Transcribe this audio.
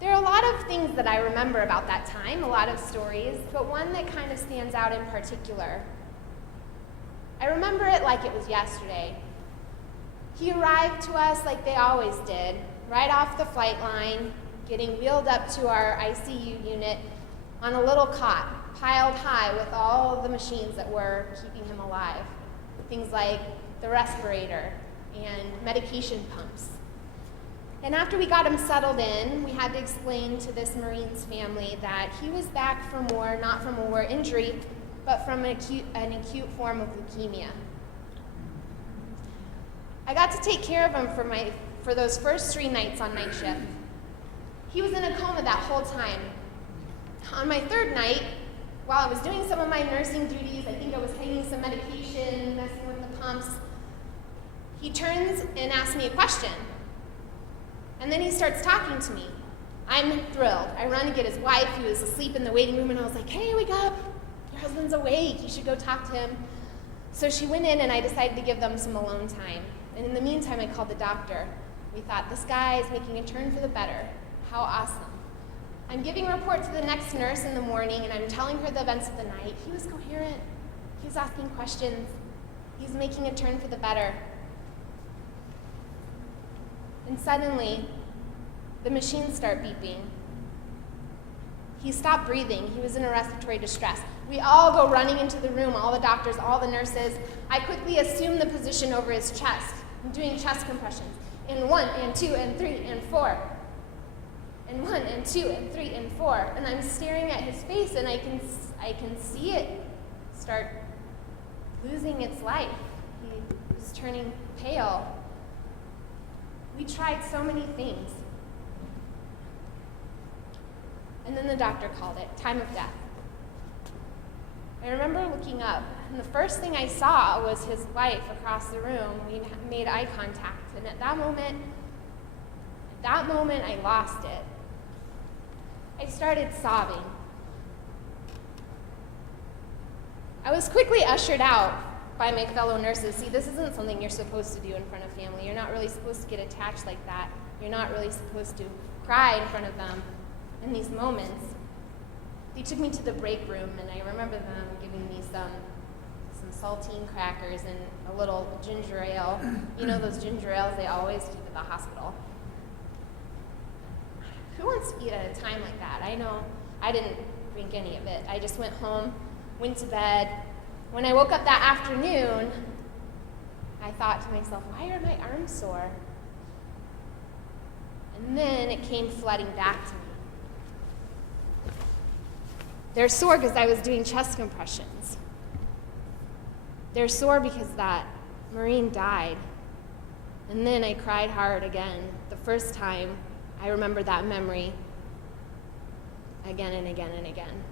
There are a lot of things that I remember about that time, a lot of stories, but one that kind of stands out in particular. I remember it like it was yesterday. He arrived to us like they always did, right off the flight line, getting wheeled up to our ICU unit on a little cot, piled high with all of the machines that were keeping him alive. Things like the respirator and medication pumps. And after we got him settled in, we had to explain to this Marine's family that he was back from war, not from a war injury, but from an acute form of leukemia. I got to take care of him for those first 3 nights on night shift. He was in a coma that whole time. On my 3rd night, while I was doing some of my nursing duties, I think I was hanging some medication, messing with the pumps, he turns and asks me a question. And then he starts talking to me. I'm thrilled. I run to get his wife, who was asleep in the waiting room, and I was like, hey, wake up. Your husband's awake. You should go talk to him. So she went in, and I decided to give them some alone time. And in the meantime, I called the doctor. We thought, this guy is making a turn for the better. How awesome. I'm giving a report to the next nurse in the morning, and I'm telling her the events of the night. He was coherent. He was asking questions. He's making a turn for the better. And suddenly, the machines start beeping. He stopped breathing. He was in a respiratory distress. We all go running into the room, all the doctors, all the nurses. I quickly assume the position over his chest. I'm doing chest compressions. In 1 and 2 and 3 and 4. And 1 and 2 and 3 and 4. And I'm staring at his face, and I can see it start losing its life. He was turning pale. We tried so many things. And then the doctor called it time of death. I remember looking up, and the first thing I saw was his wife across the room. We made eye contact, and at that moment, I lost it. I started sobbing. I was quickly ushered out by my fellow nurses. See, this isn't something you're supposed to do in front of family. You're not really supposed to get attached like that. You're not really supposed to cry in front of them in these moments. They took me to the break room, and I remember them giving me some saltine crackers and a little ginger ale. You know those ginger ales they always keep at the hospital. Who wants to eat at a time like that? I know I didn't drink any of it. I just went home, went to bed. When I woke up that afternoon, I thought to myself, why are my arms sore? And then it came flooding back to me. They're sore because I was doing chest compressions. They're sore because that Marine died. And then I cried hard again. The first time, I remember that memory again and again and again.